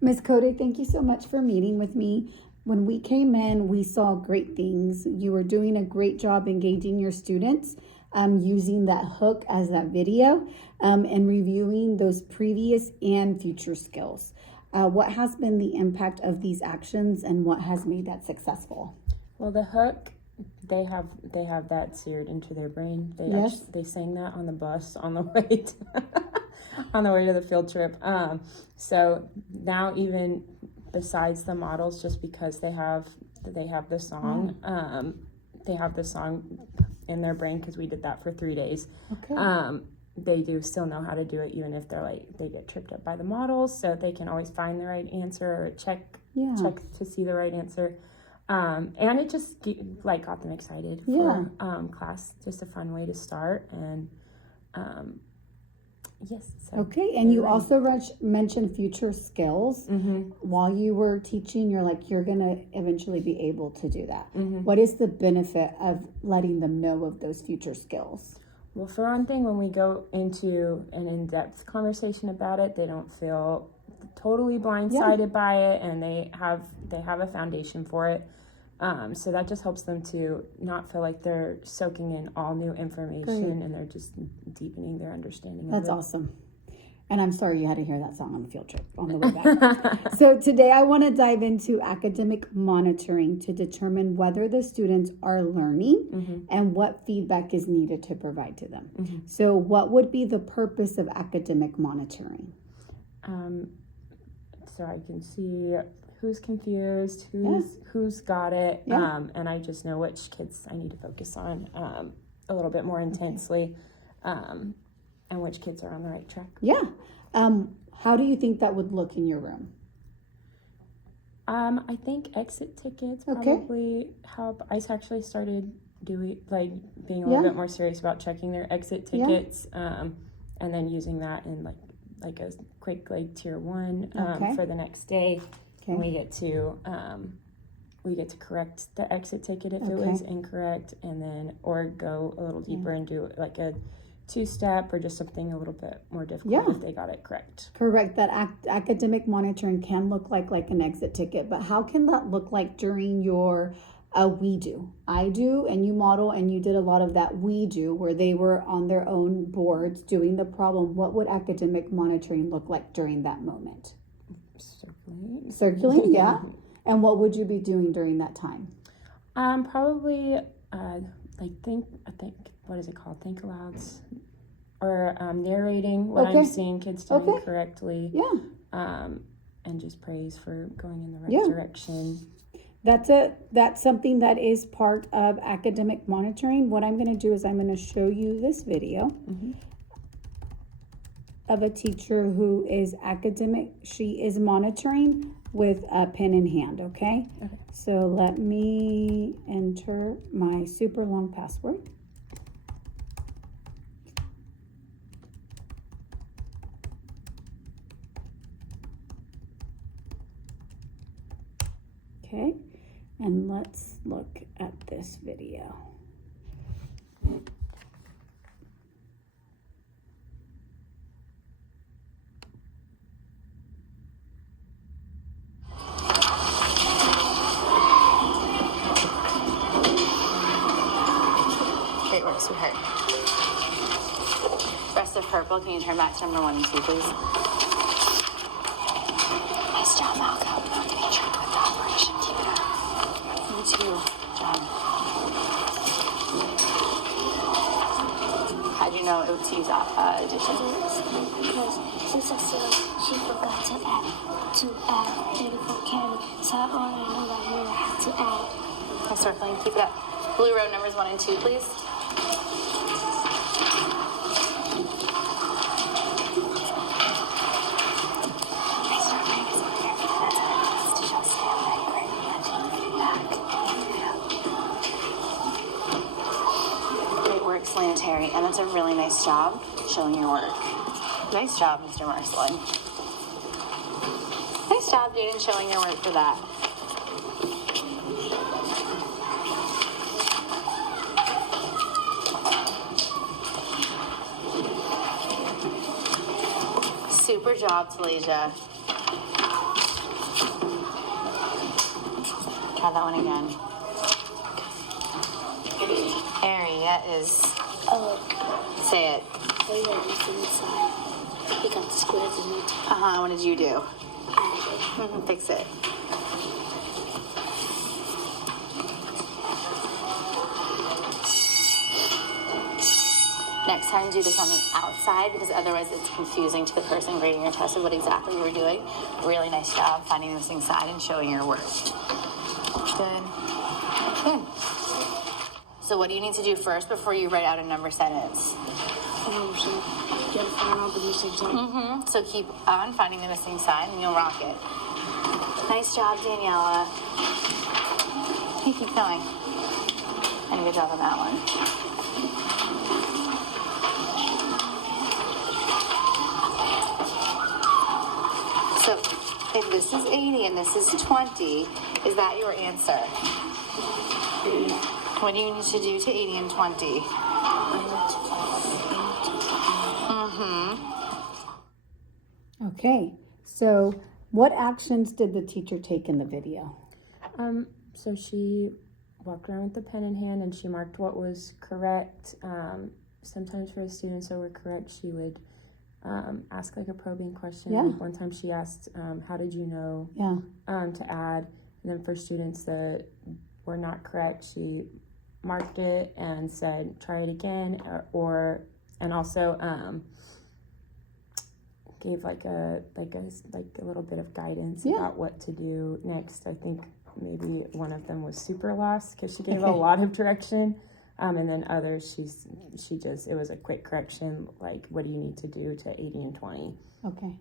Ms. Cody, thank you so much for meeting with me. When we came in, we saw great things. You were doing a great job engaging your students, using that hook as that video, and reviewing those previous and future skills. What has been the impact of these actions and what has made that successful? Well, the hook, they have that seared into their brain. They sang that on the bus on the way to the field trip. So now, even besides the models, just because they have the song, they have the song in their brain because we did that for 3 days. Okay. They do still know how to do it, even if they get tripped up by the models, so they can always find the right answer or check to see the right answer. And it just got them excited for class. Just a fun way to start. And yes. So okay, and you also mentioned future skills. While you were teaching, you're going to eventually be able to do that. What is the benefit of letting them know of those future skills? Well, for one thing, when we go into an in-depth conversation about it, they don't feel totally blindsided by it, and they have a foundation for it. So that just helps them to not feel like they're soaking in all new information, and they're just deepening their understanding. That's awesome. And I'm sorry you had to hear that song on the field trip on the way back. So today I want to dive into academic monitoring to determine whether the students are learning and what feedback is needed to provide to them. So what would be the purpose of academic monitoring? So I can see who's confused, who's got it, and I just know which kids I need to focus on a little bit more intensely. And which kids are on the right track. Yeah. How do you think that would look in your room? I think exit tickets probably help. I actually started being a little bit more serious about checking their exit tickets, and then using that in like a quick tier 1 for the next day. And we get to correct the exit ticket if it was incorrect, and then or go a little deeper and do like a 2-step or just something a little bit more difficult if they got it correct. Correct. That academic monitoring can look like an exit ticket, but how can that look like during your we do? I do, and you model, and you did a lot of that we do where they were on their own boards doing the problem. What would academic monitoring look like during that moment? Circling, yeah. And what would you be doing during that time? Probably what is it called? Think alouds, or narrating what I'm seeing kids doing correctly. And just praise for going in the right direction. That's something that is part of academic monitoring. What I'm going to do is I'm going to show you this video of a teacher who is academic. She is monitoring with a pen in hand, okay? So let me enter my super long password. Okay, and let's look at this video. Great work, sweetheart. Rest of purple, can you turn back to number 1 and 2, please? Nice job, Malcolm. I'm getting tricked with the operation. Keep it up. You too, John. How'd you know to use addition? Because since I said she forgot to add beautiful candy, so I already know that I have to add. Nice circling, keep it up. Blue row numbers 1 and 2, please. Sanitary, and that's a really nice job showing your work. Nice job, Mr. Marcelin. Nice job, Jaden, showing your work for that. Super job, Talesia. Try that one again. Area is. Oh, Say it. we got this inside. We got the squares in it. What did you do? Add it. Fix it. Next time, do this on the outside because otherwise it's confusing to the person grading your test of what exactly you were doing. Really nice job finding this inside and showing your work. Good. Good. So what do you need to do first before you write out a number sentence? You gotta find all the missing signs. So keep on finding the missing sign and you'll rock it. Nice job, Daniela. Hey, keep going. And good job on that one. So if this is 80 and this is 20, is that your answer? What do you need to do to 80 and 20? Okay, so what actions did the teacher take in the video? So she walked around with the pen in hand and she marked what was correct. Sometimes for the students that were correct, she would ask like a probing question. Yeah. One time she asked, how did you know to add? And then for students that were not correct, she marked it and said, try it again, and also gave like a little bit of guidance about what to do next. I think maybe one of them was super lost because she gave a lot of direction. And then others, it was a quick correction, like, what do you need to do to 80 and 20? Okay.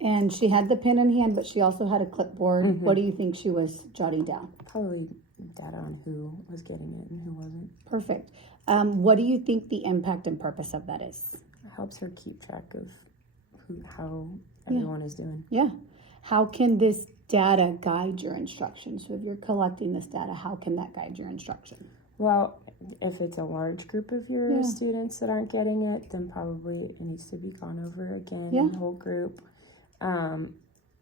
And she had the pen in hand, but she also had a clipboard. What do you think she was jotting down? Probably data on who was getting it and who wasn't. Perfect. What do you think the impact and purpose of that is? It helps her keep track of how everyone is doing. Yeah. How can this data guide your instruction? So if you're collecting this data, how can that guide your instruction? Well, if it's a large group of your students that aren't getting it, then probably it needs to be gone over again in the whole group. And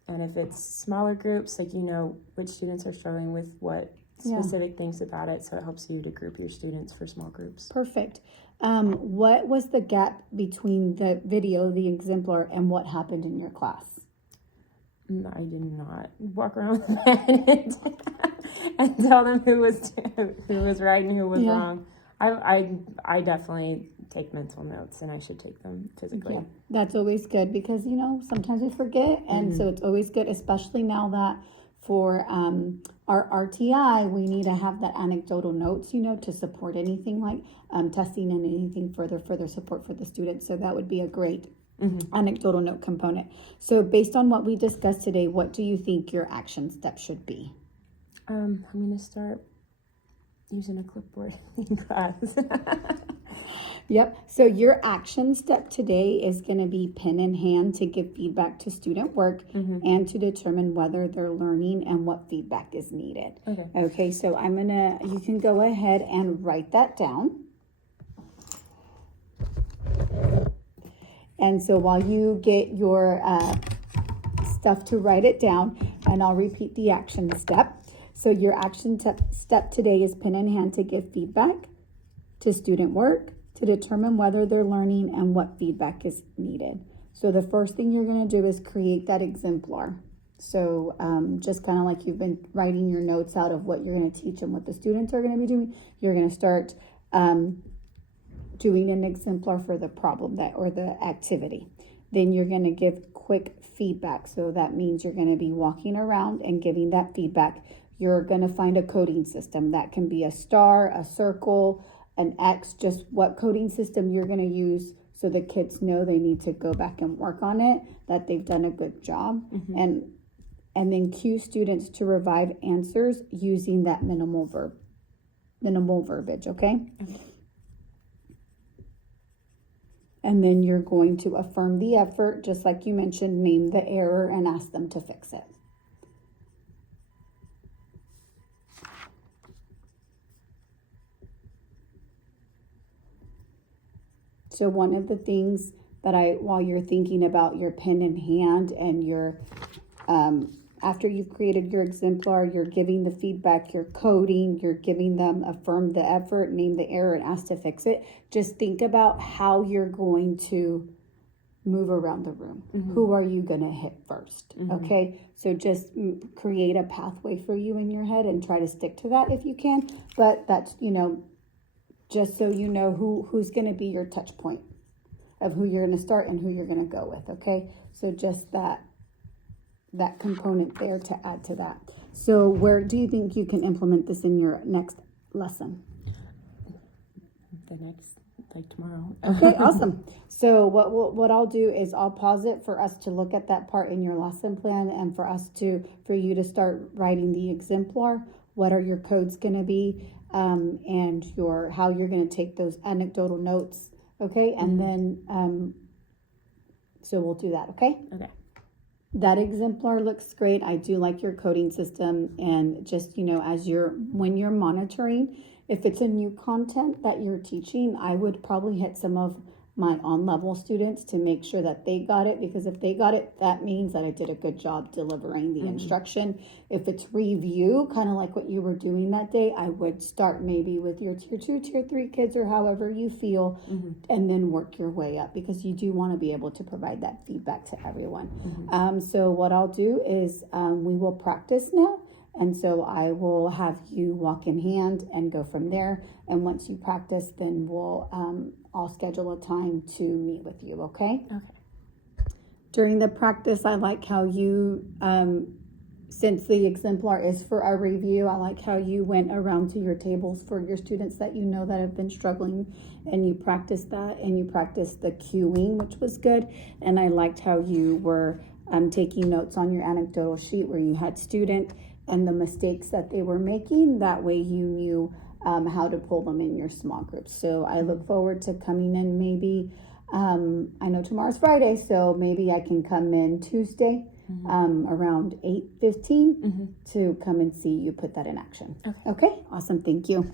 if it's smaller groups, like you know which students are struggling with what specific things about it, so it helps you to group your students for small groups. Perfect. What was the gap between the video, the exemplar, and what happened in your class? I did not walk around with a pen and tell them who was right and who was wrong. I definitely take mental notes, and I should take them physically. Yeah, that's always good because, you know, sometimes we forget. And so it's always good, especially now that for our RTI, we need to have that anecdotal notes, you know, to support anything like testing and anything further support for the students. So that would be a great anecdotal note component. So based on what we discussed today, what do you think your action steps should be? I'm going to start using a clipboard in class. Yep. So your action step today is going to be pen in hand to give feedback to student work and to determine whether they're learning and what feedback is needed. Okay. So you can go ahead and write that down. And so while you get your stuff to write it down, and I'll repeat the action step. So your action step today is pen in hand to give feedback to student work, to determine whether they're learning and what feedback is needed. So the first thing you're going to do is create that exemplar. So just kind of like you've been writing your notes out of what you're going to teach and what the students are going to be doing, you're going to start doing an exemplar for the problem or the activity. Then you're going to give quick feedback. So that means you're going to be walking around and giving that feedback. You're going to find a coding system. That can be a star, a circle, an X, just what coding system you're going to use so the kids know they need to go back and work on it, that they've done a good job. And then cue students to revive answers using that minimal verbiage, okay? And then you're going to affirm the effort, just like you mentioned, name the error and ask them to fix it. So one of the things that while you're thinking about your pen in hand and your after you've created your exemplar, you're giving the feedback, you're coding, you're giving them affirm the effort, name the error, and ask to fix it. Just think about how you're going to move around the room. Who are you going to hit first? Okay, so just create a pathway for you in your head and try to stick to that if you can. But that's, just so you know who's going to be your touch point of who you're going to start and who you're going to go with. Okay, so just that component there to add to that. So where do you think you can implement this in your next lesson? The next, like tomorrow. Okay, awesome. So what I'll do is I'll pause it for us to look at that part in your lesson plan and for you to start writing the exemplar. What are your codes going to be, and how you're going to take those anecdotal notes. Okay, and then so we'll do that. Okay. Okay. That exemplar looks great. I do like your coding system, and just when you're monitoring, if it's a new content that you're teaching, I would probably hit some of my on-level students to make sure that they got it, because if they got it, that means that I did a good job delivering the instruction. If it's review, kind of like what you were doing that day, I would start maybe with your tier 2, tier 3 kids, or however you feel, and then work your way up, because you do want to be able to provide that feedback to everyone. So what I'll do is we will practice now. And so I will have you walk in hand and go from there. And once you practice, then I'll schedule a time to meet with you, okay? Okay. During the practice, I like how you, since the exemplar is for a review, I like how you went around to your tables for your students that that have been struggling, and you practiced that, and you practiced the cueing, which was good. And I liked how you were taking notes on your anecdotal sheet where you had student and the mistakes that they were making. That way you knew how to pull them in your small groups. So I look forward to coming in maybe, I know tomorrow's Friday, so maybe I can come in Tuesday around 8:15 to come and see you put that in action. Okay, awesome. Thank you.